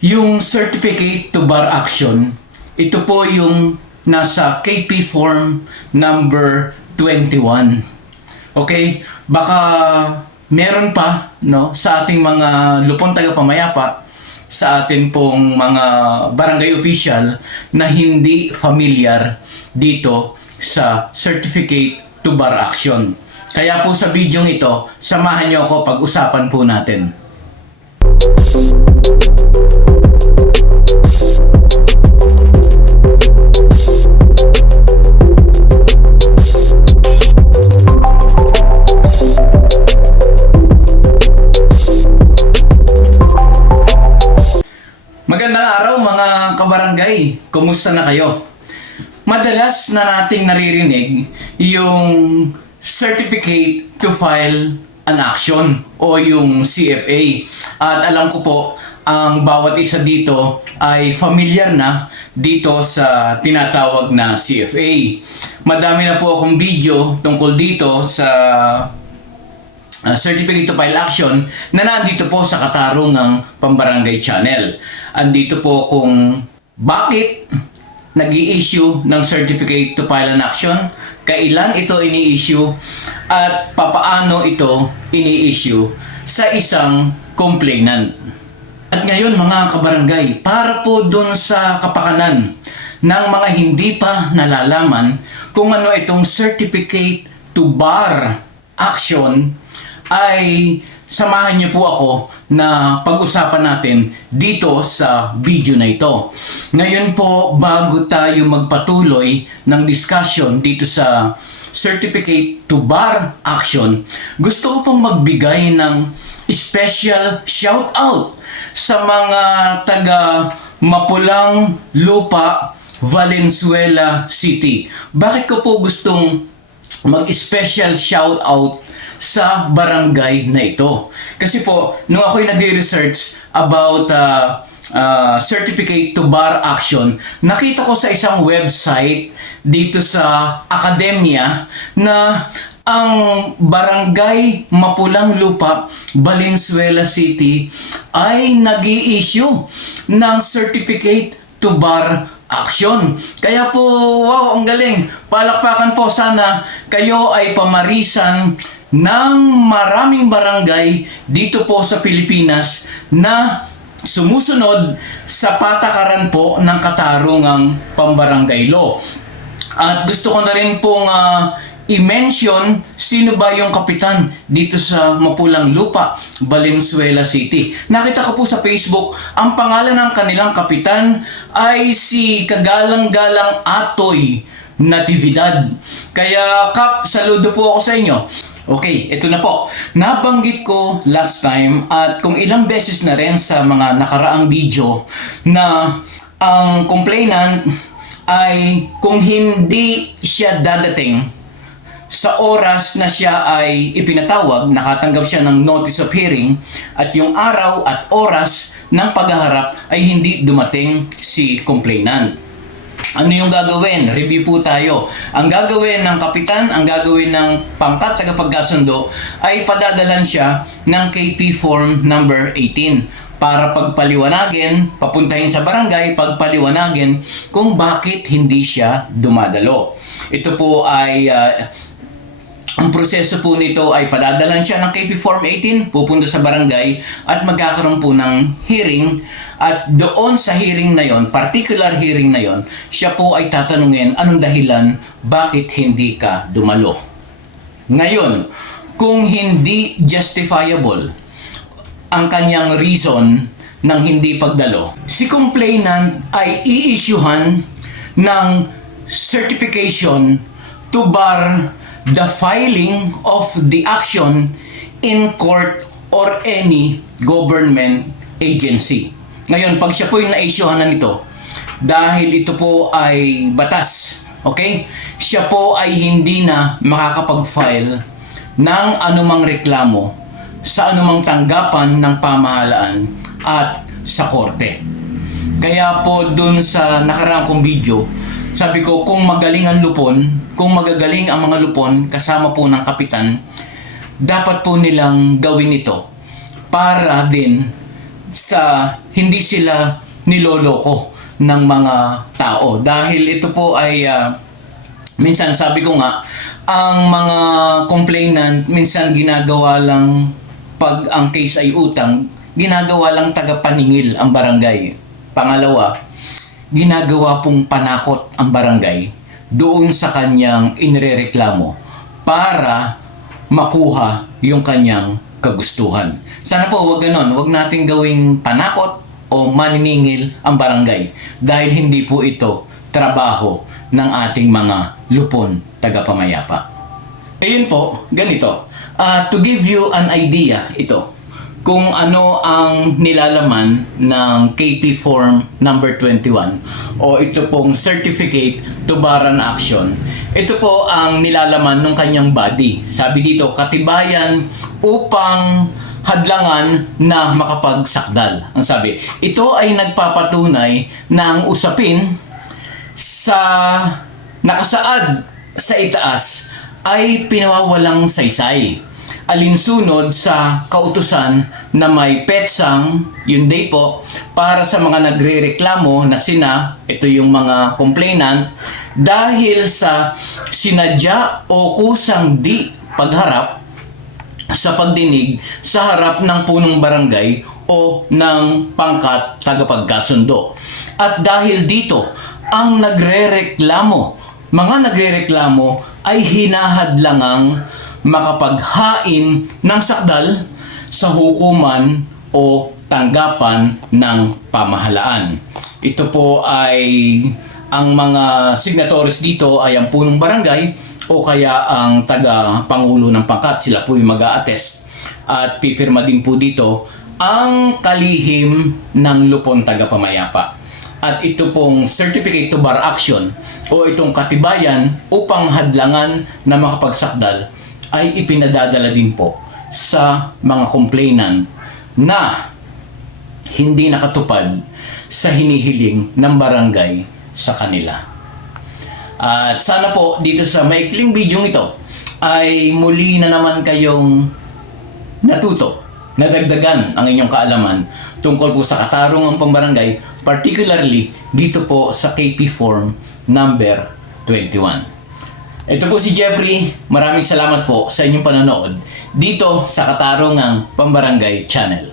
Yung certificate to bar action, ito po yung nasa KP form number 21. Okay? Baka meron pa no sa ating mga lupon tagapamayapa, sa atin pong mga barangay official na hindi familiar dito sa certificate to bar action. Kaya po sa video ito, samahan niyo ako pag-usapan po natin. Magandang araw mga kabarangay, kumusta na kayo? Madalas na nating naririnig yung Certificate to File an Action o yung CFA. At alam ko po, ang bawat isa dito ay familiar na dito sa tinatawag na CFA. Madami na po akong video tungkol dito sa Certificate to File Action na nandito po sa Katarungang Pambarangay Channel. Andito po kung bakit nag-i-issue ng Certificate to File an Action, kailan ito ini-issue, at papaano ito ini-issue sa isang complainant. At ngayon mga kabarangay, para po dun sa kapakanan ng mga hindi pa nalalaman kung ano itong Certificate to Bar Action, ay samahan niyo po ako na pag-usapan natin dito sa video na ito. Ngayon po, bago tayo magpatuloy ng discussion dito sa Certificate to Bar Action, gusto ko pong magbigay ng special shout out sa mga taga Mapulang Lupa, Valenzuela City. Bakit ko po gustong mag-special shout out sa barangay na ito? Kasi po, nung ako'y nagre-research about Certificate to Bar Action, nakita ko sa isang website dito sa akademya na ang barangay Mapulang Lupa, Valenzuela City ay nag-i-issue ng Certificate to Bar Action. Kaya po, wow, ang galing. Palakpakan po, sana kayo ay pamarisan ng maraming barangay dito po sa Pilipinas na sumusunod sa patakaran po ng Katarungang Pambarangay Law. At gusto ko na rin pong i-mention sino ba yung kapitan dito sa Mapulang Lupa, Valenzuela City. Nakita ko po sa Facebook, ang pangalan ng kanilang kapitan ay si Kagalang-Galang Atoy Natividad. Kaya Kap, saludo po ako sa inyo. Okay, ito na po. Nabanggit ko last time at kung ilang beses na rin sa mga nakaraang video na ang complainant ay kung hindi siya dadating sa oras na siya ay ipinatawag, nakatanggap siya ng notice of hearing, at yung araw at oras ng paghaharap ay hindi dumating si complainant. Ano yung gagawin? Review po tayo. Ang gagawin ng kapitan, ang gagawin ng pangkat tagapagkasundo ay padadalan siya ng KP form number 18 para pagpaliwanagin, papuntahin sa barangay, pagpaliwanagin kung bakit hindi siya dumadalo. Ito po ay ang proseso po nito ay padadalan siya ng KP Form 18, pupunta sa barangay at magkakaroon po ng hearing, at doon sa hearing na yon, particular hearing na yon, siya po ay tatanungin anong dahilan bakit hindi ka dumalo. Ngayon, kung hindi justifiable ang kanyang reason ng hindi pagdalo, si complainant ay i-issuehan ng certification to bar the filing of the action in court or any government agency. Ngayon, pag siya po yung na-issuehan na nito, dahil ito po ay batas, okay? Siya po ay hindi na makakapag-file ng anumang reklamo sa anumang tanggapan ng pamahalaan at sa korte. Kaya po dun sa nakaraang kong video, sabi ko, kung magaling ang lupon, kung magagaling ang mga lupon kasama po ng kapitan, dapat po nilang gawin ito para din sa hindi sila niloloko ng mga tao. Dahil ito po ay minsan sabi ko nga, ang mga complainant minsan ginagawa lang, pag ang case ay utang, ginagawa lang tagapaningil ang barangay. Pangalawa, ginagawa pong panakot ang barangay doon sa kanyang inirereklamo para makuha yung kanyang kagustuhan. Sana po wag ganon, wag nating gawing panakot o maniningil ang barangay dahil hindi po ito trabaho ng ating mga lupon tagapamayapa. Ayun po, ganito. To give you an idea ito kung ano ang nilalaman ng KP Form number 21 o ito pong Certificate to Bar an Action. Ito po ang nilalaman ng kanyang body. Sabi dito, katibayan upang hadlangan na makapagsakdal. Ang sabi, ito ay nagpapatunay na ang usapin sa nakasaad sa itaas ay pinawawalang saysay, alinsunod sa kautusan na may petsang, yun day po, para sa mga nagrereklamo na sina, ito yung mga complainant, dahil sa sinadya o kusang di pagharap sa pagdinig sa harap ng punong barangay o ng pangkat tagapagkasundo. At dahil dito, ang mga nagrereklamo ay hinahadlangang makapaghain ng sakdal sa hukuman o tanggapan ng pamahalaan. Ito po ay ang mga signatories dito ay ang punong barangay o kaya ang taga-pangulo ng pangkat. Sila po yung mag-a-attest at pipirma din po dito ang kalihim ng lupon tagapamayapa. At ito pong Certificate to Bar Action o itong katibayan upang hadlangan na makapagsakdal ay ipinadadala din po sa mga complainant na hindi nakatupad sa hinihiling ng barangay sa kanila. At sana po dito sa maikling video ito ay muli na naman kayong natuto, nadagdagan ang inyong kaalaman tungkol po sa katarungang pambarangay, particularly dito po sa KP Form number 21. Ito po si Jeffrey. Maraming salamat po sa inyong panonood dito sa Katarungang Pambarangay Channel.